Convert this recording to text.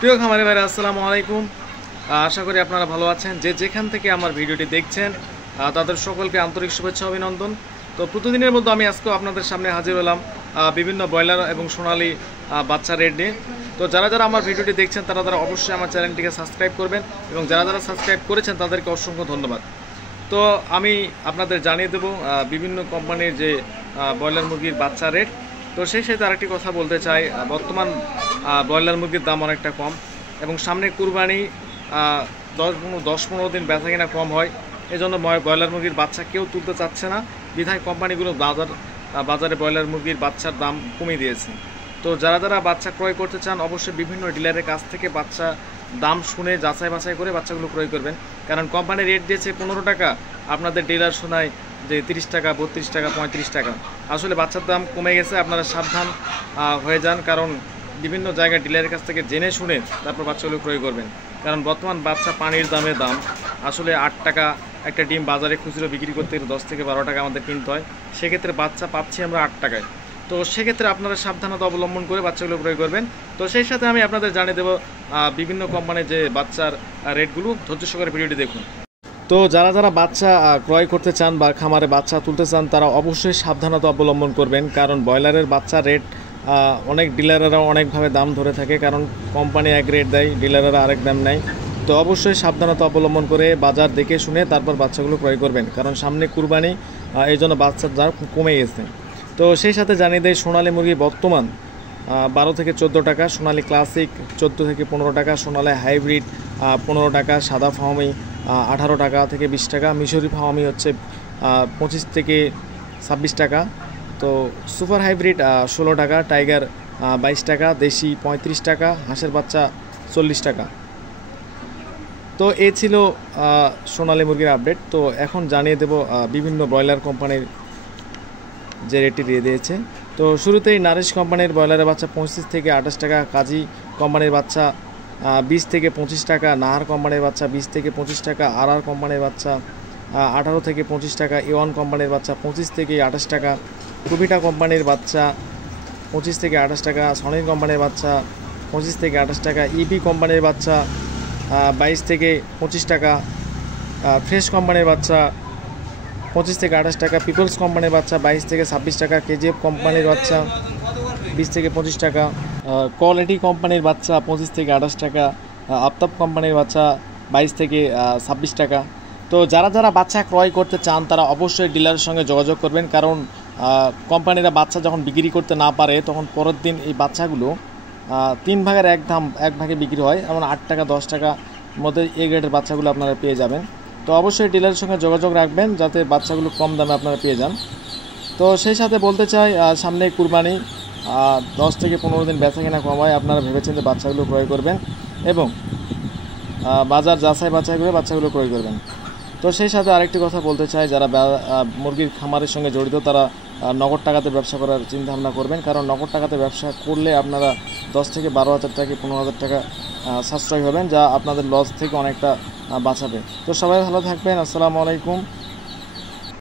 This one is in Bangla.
প্রিয় খামারি ভাইরা আসসালামু আলাইকুম। আশা করি আপনারা ভালো আছেন। যে যেখান থেকে আমার ভিডিওটি দেখছেন তাদের সকলকে আন্তরিক শুভেচ্ছা অভিনন্দন। তো প্রতিদিনের মধ্যে আমি আজকে আপনাদের সামনে হাজির হলাম বিভিন্ন ব্রয়লার এবং সোনালী বাচ্চা রেট নিয়ে। তো যারা যারা আমার ভিডিওটি দেখছেন তারা অবশ্যই আমার চ্যানেলটিকে সাবস্ক্রাইব করবেন এবং যারা যারা সাবস্ক্রাইব করেছেন তাদেরকে অসংখ্য ধন্যবাদ। তো আমি আপনাদের জানিয়ে দেব বিভিন্ন কোম্পানির যে ব্রয়লার মুরগির বাচ্চা রেট। তো সেই সাথে আরেকটি কথা বলতে চাই, বর্তমান ব্রয়লার মুরগির দাম অনেকটা কম এবং সামনে কুরবানি 10-15 দিন বেচা কিনা কম হয়। এই জন্য ব্রয়লার মুরগির বাচ্চা কেউ তুলতে চাচ্ছে না, বিধায় কোম্পানিগুলো বাজারে ব্রয়লার মুরগির বাচ্চার দাম কমিয়ে দিয়েছে। তো যারা যারা বাচ্চা ক্রয় করতে চান অবশ্যই বিভিন্ন ডিলারের কাছ থেকে বাচ্চা দাম শুনে যাচাই বাছাই করে বাচ্চাগুলো ক্রয় করবেন, কারণ কোম্পানি রেট দিয়েছে 15 টাকা, আপনাদের ডিলার শোনায় যে 30 টাকা, 32 টাকা, 35 টাকা। আসলে বাচ্চার দাম কমে গেছে, আপনারা সাবধান হয়ে যান, কারণ বিভিন্ন জায়গায় ডিলারের কাছ থেকে জেনে শুনে তারপর বাচ্চাগুলো ক্রয় করবেন। কারণ বর্তমান বাচ্চা পানির দাম আসলে 8 টাকা, একটা ডিম বাজারে খুচরো বিক্রি করতে 10 থেকে 12 টাকা আমাদের কিনতে হয়, সেক্ষেত্রে বাচ্চা পাচ্ছি আমরা 8 টাকায়। তো সেক্ষেত্রে আপনারা সাবধানতা অবলম্বন করে বাচ্চাগুলো ক্রয় করবেন। তো সেই সাথে আমি আপনাদের জানিয়ে দেবো বিভিন্ন কোম্পানির যে বাচ্চার রেটগুলো। ধৈর্য সহকারে ভিডিওটি দেখুন। তো যারা যারা বাচ্চা ক্রয় করতে চান বা খামারে বাচ্চা তুলতে চান তারা অবশ্যই সাবধানতা অবলম্বন করবেন, কারণ ব্রয়লারের বাচ্চা রেট অনেক ডিলাররা অনেকভাবে দাম ধরে থাকে, কারণ কোম্পানি এক রেট দেয়, ডিলাররা আরেক দাম নেয়। তো অবশ্যই সাবধানতা অবলম্বন করে বাজার দেখে শুনে তারপর বাচ্চাগুলো ক্রয় করবেন, কারণ সামনে কুরবানি, এই জন্য বাচ্চার দাম কমে গেছে। তো সেই সাথে জানিয়ে দেয় সোনালী মুরগি বর্তমান 12 থেকে 14 টাকা, সোনালী ক্লাসিক 14 থেকে 15 টাকা, সোনালী হাইব্রিড 15 টাকা, সাদা ফার্মি 18 টাকা থেকে 20 টাকা, মিশরি ফার্মি হচ্ছে 25 থেকে 26 টাকা। তো সুপার হাইব্রিড 16 টাকা, টাইগার 22 টাকা, দেশি 35 টাকা, হাঁসের বাচ্চা 40 টাকা। তো এই ছিল সোনালী মুরগির আপডেট। তো এখন জানিয়ে দেব বিভিন্ন ব্রয়লার কোম্পানির যে রেটটি দিয়ে দিয়েছে। তো শুরুতেই নারিশ কোম্পানির ব্রয়লারের বাচ্চা 25 থেকে 28 টাকা, কাজী কোম্পানির বাচ্চা 20 থেকে 25 টাকা, নাহার কোম্পানির বাচ্চা 20 থেকে 25 টাকা, আর কোম্পানির বাচ্চা 18 থেকে 25 টাকা, এওয়ান কোম্পানির বাচ্চা 25 থেকে 28 টাকা, কুবিটা কোম্পানির বাচ্চা 25 থেকে 28 টাকা, সনির কোম্পানির বাচ্চা 25 থেকে 28 টাকা, ইবি কোম্পানির বাচ্চা 22 থেকে 25 টাকা, ফ্রেশ কোম্পানির বাচ্চা 25 থেকে 28 টাকা, পিপলস কোম্পানির বাচ্চা 22 থেকে 26 টাকা, কেজিএফ কোম্পানির বাচ্চা 20 থেকে 25 টাকা, কোয়ালিটি কোম্পানির বাচ্চা 25 থেকে 28 টাকা, আফতাব কোম্পানির বাচ্চা 22 থেকে 26 টাকা। তো যারা যারা বাচ্চা ক্রয় করতে চান তারা অবশ্যই ডিলারের সঙ্গে যোগাযোগ করবেন, কারণ কোম্পানিরা বাচ্চা যখন বিক্রি করতে না পারে তখন পরের দিন এই বাচ্চাগুলো 3 ভাগের 1 ভাগে বিক্রি হয়, এমন 8 টাকা 10 টাকা মধ্যে এই গ্রেডের বাচ্চাগুলো আপনারা পেয়ে যাবেন। তো অবশ্যই ডিলারের সঙ্গে যোগাযোগ রাখবেন যাতে বাচ্চাগুলো কম দামে আপনারা পেয়ে যান। তো সেই সাথে বলতে চাই, সামনে কুরবানি 10 থেকে 15 দিন বেচা কেনা কম হয়, আপনারা ভেবেছেন যে বাচ্চাগুলো ক্রয় করবেন এবং বাজার যাচাই বাছাই করে বাচ্চাগুলো ক্রয় করবেন। তো সেই সাথে আরেকটি কথা বলতে চাই, যারা মুরগির খামারের সঙ্গে জড়িত তারা নগদ টাকাতে ব্যবসা করার চিন্তাভাবনা করবেন, কারণ নগদ টাকাতে ব্যবসা করলে আপনারা 10 থেকে 12 হাজার টাকা 15 হাজার টাকা সাশ্রয় হবেন, যা আপনাদের লস থেকে অনেকটা বাঁচাবে। তো সবাই ভালো থাকবেন। আসসালামু আলাইকুম।